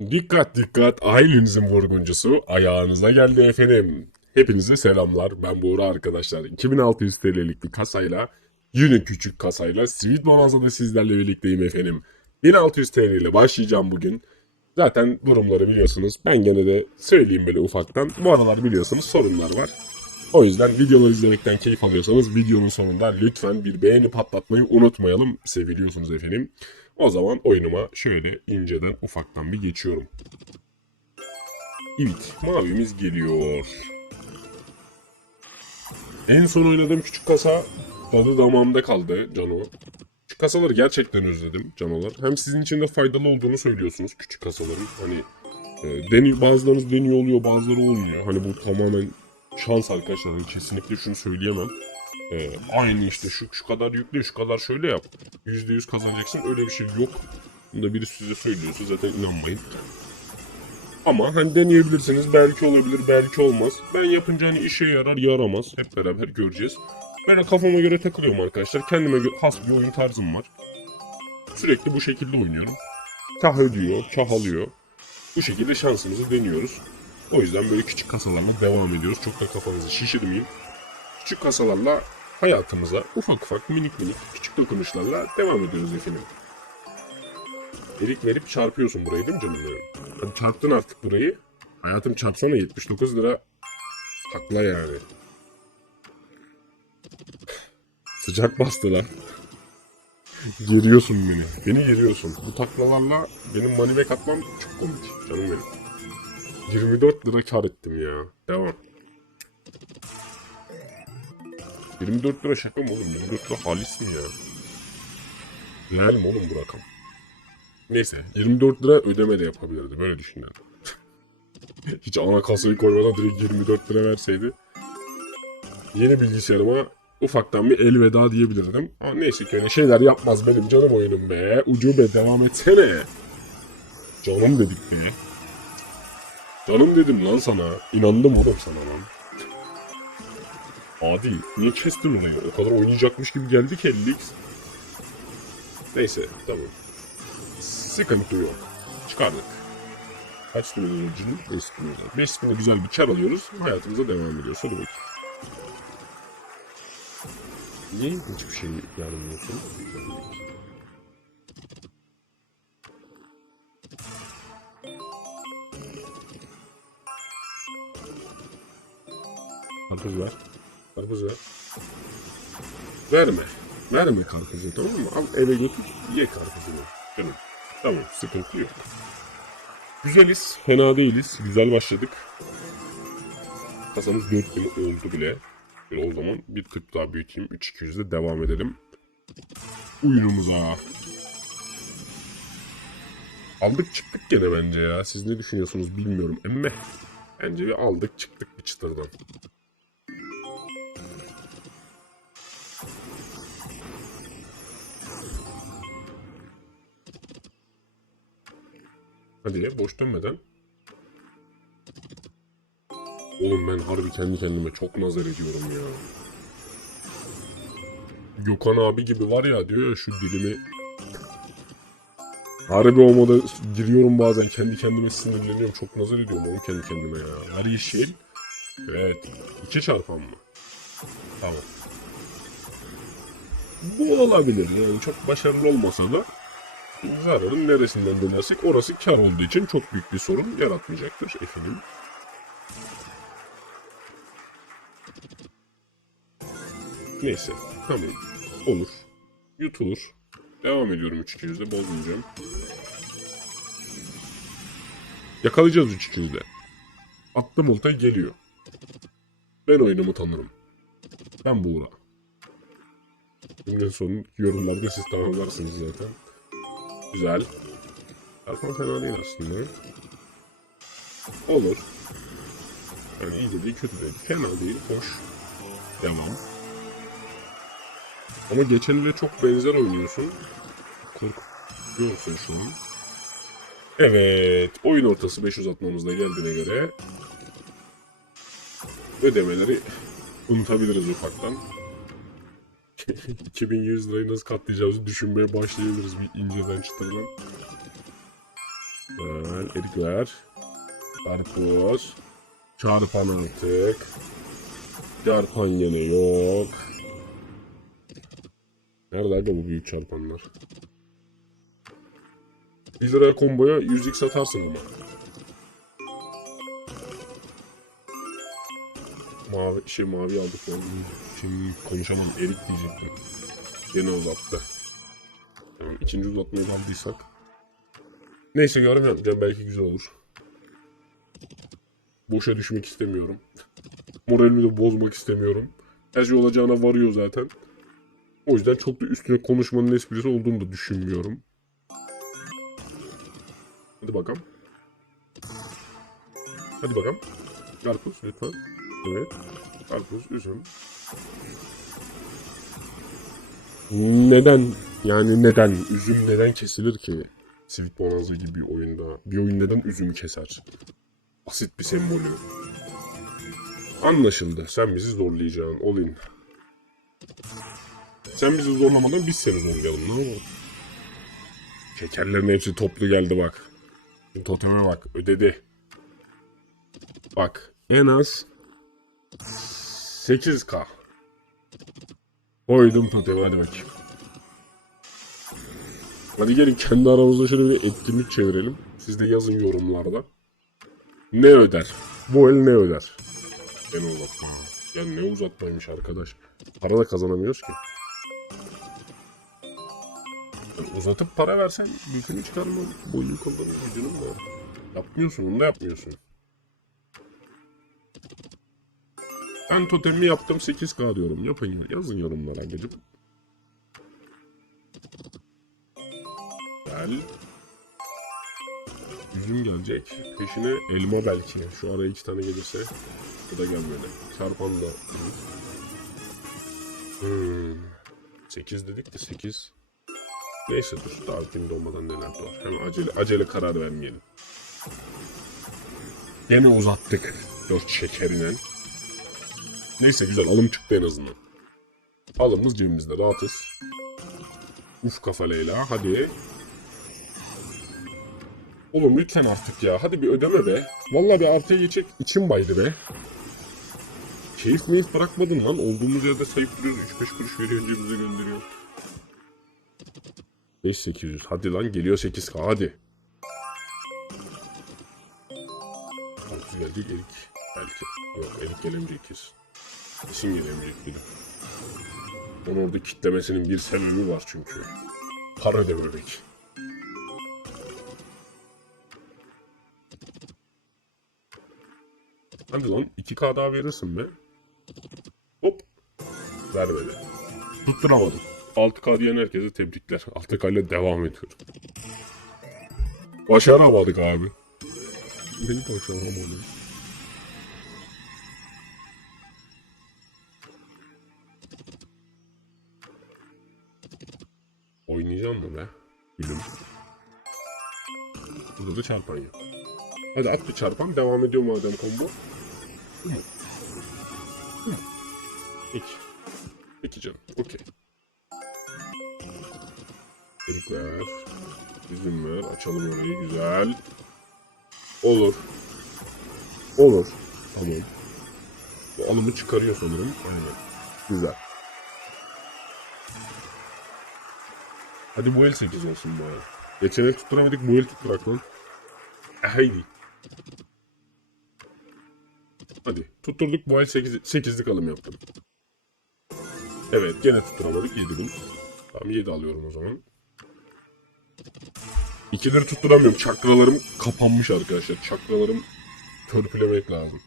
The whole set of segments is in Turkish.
Dikkat dikkat ailenizin vurguncusu ayağınıza geldi efendim. Hepinize selamlar ben Buğra arkadaşlar. 2600 TL'lik bir kasayla yine küçük kasayla Sweet Bonanza'da sizlerle birlikteyim efendim. 1600 TL ile başlayacağım bugün. Zaten durumları biliyorsunuz. Ben gene de söyleyeyim böyle ufaktan. Bu aralar biliyorsunuz sorunlar var. O yüzden videoları izlemekten keyif alıyorsanız videonun sonunda lütfen bir beğeni patlatmayı unutmayalım. Seviliyorsunuz efendim. O zaman oyunuma şöyle inceden ufaktan bir geçiyorum. Evet, mavimiz geliyor. En son oynadığım küçük kasa tadı damağımda kaldı Cano. Küçük kasaları gerçekten özledim canolar. Hem sizin için de faydalı olduğunu söylüyorsunuz küçük kasaların. Hani e, deni, bazılarınız deniyor oluyor bazıları olmuyor. Hani bu tamamen şans arkadaşlar. Hani kesinlikle şunu söyleyemem. E, aynı işte şu, şu kadar yükle şu kadar şöyle yap. %100 kazanacaksın öyle bir şey yok. Bunu da biri size söylüyorsa zaten inanmayın. Ama hani deneyebilirsiniz. Belki olabilir, belki olmaz. Ben yapınca hani işe yarar, yaramaz. Hep beraber göreceğiz. Ben kafama göre takılıyorum arkadaşlar. Kendime has bir oyun tarzım var. Sürekli bu şekilde oynuyorum. Kah ödüyor, kah alıyor. Bu şekilde şansımızı deniyoruz. O yüzden böyle küçük kasalarla devam ediyoruz. Çok da kafanızı şişirmeyeyim. Küçük kasalarla hayatımıza ufak ufak minik minik küçük dokunuşlarla devam ediyoruz efendim. Erik verip çarpıyorsun burayı değil mi canım benim? Hadi çarptın artık burayı. Hayatım çarpsana 79 lira. Hakla yani. Sıcak bastı lan. Geriyorsun beni. Beni geriyorsun. Bu taklalarla benim back atmam çok komik. Canım benim. 24 lira kar ettim ya. Devam. 24 lira şaka mı oğlum? 24 lira halis mi ya? Real mi oğlum bu? Neyse 24 lira ödeme de yapabilirdi. Böyle düşün yani. Hiç ana kasayı koymadan direkt 24 lira verseydi. Yeni bilgisayarıma ufaktan bir elveda diyebilirdim. Ama neyse ki öyle şeyler yapmaz benim canım oyunum be. Ucube devam etsene. Canım dedik be. Canım dedim lan sana. İnandım oğlum sana lan. Adil, niye kestin orayı? O kadar oynayacakmış gibi geldi ki 50x. Neyse, tamam. Sıkıntı yok. Çıkardık. Kaç lira ödülü? 5 bin lira. 5 bin güzel bir kar alıyoruz. Hayatımıza devam ediyoruz. Hadi bakayım. Niye hiçbir şey yarmıyorsun? Karpuz ver. Karpuz ver. Verme. Verme karpuzu tamam mı? Al eve götür ye karpuzunu. Canım. Tamam sıkıntı yok. Güzeliz. Fena değiliz. Güzel başladık. Kasamız 4000 oldu bile. Bir o zaman bir tık daha büyüteyim. 3200'de devam edelim. Oyunumuza. Aldık çıktık gene bence ya. Siz ne düşünüyorsunuz bilmiyorum. Emme. Bence bir aldık çıktık bir çıtırdan. Hadi ya boş dönmeden. Oğlum ben harbi kendi kendime çok nazar ediyorum ya. Gökhan abi gibi var ya diyor ya şu dilimi. Harbi o moda giriyorum bazen kendi kendime sinirleniyorum. Çok nazar ediyorum oğlum kendi kendime ya. Her yeşil. Evet. İki çarpan mı? Tamam. Bu olabilir. Yani çok başarılı olmasa da zararın neresinden dönersek orası kar olduğu için çok büyük bir sorun yaratmayacaktır efendim. Neyse tamam olur yutulur. Devam ediyorum 3-200'de bozmayacağım. Yakalayacağız 3-200'de. Attım oltayı geliyor. Ben oyunumu tanırım. Ben Buğra. Günün sonu yorumlarda siz tamamlarsınız zaten. Güzel. Perform fena değil aslında. Olur. Yani iyi de kötü de değil. Fena değil, hoş. Devam. Ama geçeniyle çok benzer oynuyorsun. Korkuyorsun şu an. Evet. Oyun ortası 500 atmamızda geldiğine göre ödemeleri unutabiliriz ufaktan. 2100 lirayı nasıl katlayacağımızı düşünmeye başlayabiliriz bir inceden çıtırdan. Güzel. Erikler. Karpuz. Çarpan artık. Çarpan yine yok. Nerede aga bu büyük çarpanlar? 1 liraya komboya 100x satarsın ama. Mavi şey mavi aldık lan. Şimdi konuşamam erik diyecektim. Gene uzattı. Tamam ikinci uzatmayı aldıysak. Neyse yorum yapmayacağım belki güzel olur. Boşa düşmek istemiyorum. Moralimi de bozmak istemiyorum. Her şey olacağına varıyor zaten. O yüzden çok da üstüne konuşmanın esprisi olduğunu da düşünmüyorum. Hadi bakalım. Hadi bakalım. Karpuz lütfen. Evet. Karpuz, üzüm. Neden? Yani neden? Üzüm neden kesilir ki? Civic Bonanza gibi bir oyunda. Bir oyun neden üzüm keser? Basit bir sembolü. Anlaşıldı. Sen bizi zorlayacaksın. Olayım. Sen bizi zorlamadan biz seni zorlayalım. Ne olur? Şekerlerin hepsi toplu geldi bak. Toteme bak. Ödedi. Bak. En az 8K. Koydum totemi hadi bakayım. Hadi gelin kendi aramızda şöyle bir etkinlik çevirelim. Siz de yazın yorumlarda. Ne öder? Bu el ne öder? Ben uzatma. Ya ne uzatmaymış arkadaş. Para da kazanamıyoruz ki. Yani uzatıp para versen yükünü çıkarma. Boyun kollarını gücünü mü? Yapmıyorsun onu da yapmıyorsun. Ben totemi yaptım 8K diyorum. Yapın yazın yorumlara gelip. Gel. Üzüm gelecek. Peşine elma belki. Şu araya iki tane gelirse. Bu da gelmedi. Çarpan da. Hmm. 8 dedik de 8. Neyse dur. Daha kimde olmadan neler var. Hem acele, acele karar vermeyelim. Gene uzattık. 4 şekerinen. Neyse güzel alım çıktı en azından. Alımız cebimizde rahatız. Uf kafa Leyla hadi. Oğlum lütfen artık ya. Hadi bir ödeme be. Vallahi bir artıya geçecek. içim baydı be. Keyif meyif bırakmadın lan. Olduğumuz yerde sayıp duruyoruz. 3-5 kuruş veriyor cebimize gönderiyor. 5800. Hadi lan geliyor 8k hadi. Altı gelecek erik. Belki. Yok erik gelemeyecek kesin. Kesin gelemeyecek biri. Onu orada kitlemesinin bir sebebi var çünkü. Para ödememek. Hadi lan 2K daha verirsin be. Hop. Vermedi. Tutturamadım. 6K diyen herkese tebrikler. 6K ile devam ediyorum. Başaramadık abi. Beni başaramadım. Oynayacağım mı be? Gülüm. Burada da çarpan yok. Hadi at bir çarpan. Devam ediyor madem combo. İki. İki canım. Okey. Erikler. Üzüm ver. Açalım orayı. Güzel. Olur. Olur. Tamam. Bu alımı çıkarıyor sanırım. Aynen. Güzel. Hadi bu el 8 olsun bari. Geçen el tutturamadık bu el tutturak lan. E, Haydi. Hadi tutturduk bu el 8, 8'lik alım yaptım. Evet gene tutturamadık 7 bin. Tamam 7 alıyorum o zaman. İkileri tutturamıyorum. Çakralarım kapanmış arkadaşlar. Çakralarım törpülemek lazım.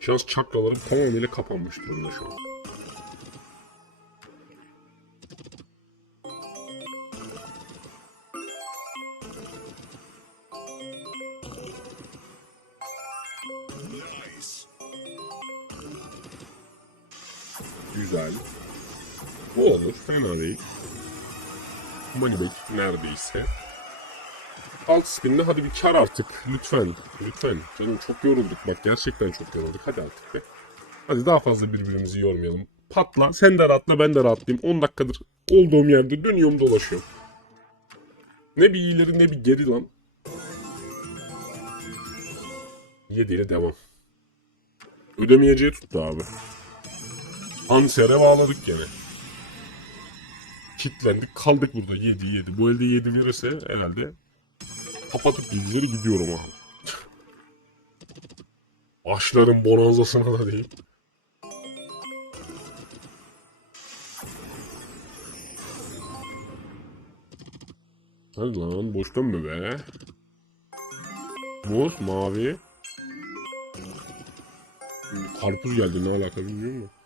Şans çakralarım tamamıyla kapanmış durumda şu an. Fena değil. Moneybag neredeyse. Alt spin'de hadi bir kar artık. Lütfen. Lütfen. Canım çok yorulduk. Bak gerçekten çok yorulduk. Hadi artık be. Hadi daha fazla birbirimizi yormayalım. Patla. Sen de rahatla ben de rahatlayayım. 10 dakikadır olduğum yerde dönüyorum dolaşıyorum. Ne bir ileri ne bir geri lan. 7 ile devam. Ödemeyeceği tuttu abi. Anser'e bağladık gene. Kitlendik kaldık burada 7 7. Bu elde 7 verirse herhalde kapatıp bilgileri gidiyorum abi. Başların bonanzasına da değil. Hadi lan boş dönme be. Mor, mavi. Karpuz geldi ne alaka bilmiyorum da.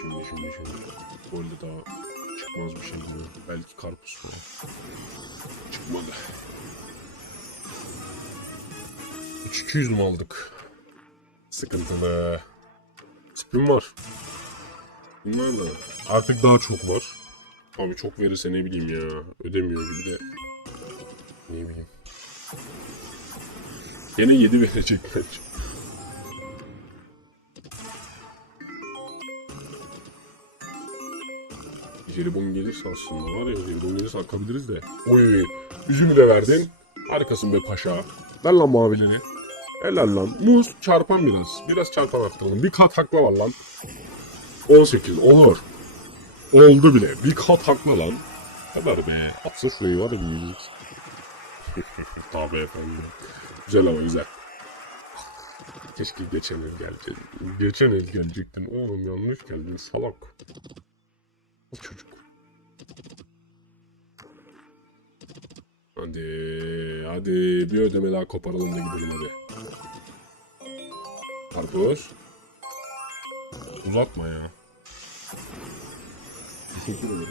Şimdi, şimdi, şimdi. Böyle daha çıkmaz bir şey değil. Belki karpuz falan. Çıkmadı. 3200 mü aldık? Sıkıntılı. Spin var. Bunlar da artık daha çok var. Abi çok verirse ne bileyim ya. Ödemiyor gibi de. Ne bileyim. Gene 7 verecek bence. Jelibon gelirse aslında var ya jelibon gelirse akabiliriz de. Oy üzümü de verdin. Harikasın be paşa. Ver lan mavileri. Helal lan. Muz çarpan biraz. Biraz çarpan arttıralım. Bir kat hakla var lan. 18 olur. Oldu bile. Bir kat hakla lan. Kadar be. Atsın şurayı var ya bir yiyecek. Tabii efendim. Güzel ama güzel. Keşke geçen el gelecektin. Geçen el gelecektin. Oğlum yanlış geldin salak. O çocuk. Hadi, hadi bir ödeme daha koparalım da gidelim hadi. Karpuz. Uzatma ya. Teşekkür ederim.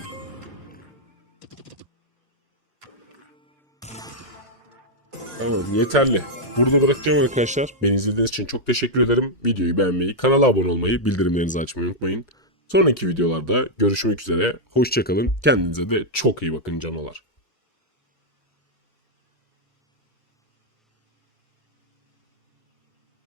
Tamam yeterli. Burada bırakacağım arkadaşlar. Beni izlediğiniz için çok teşekkür ederim. Videoyu beğenmeyi, kanala abone olmayı, bildirimlerinizi açmayı unutmayın. Sonraki videolarda görüşmek üzere. Hoşçakalın. Kendinize de çok iyi bakın canalar.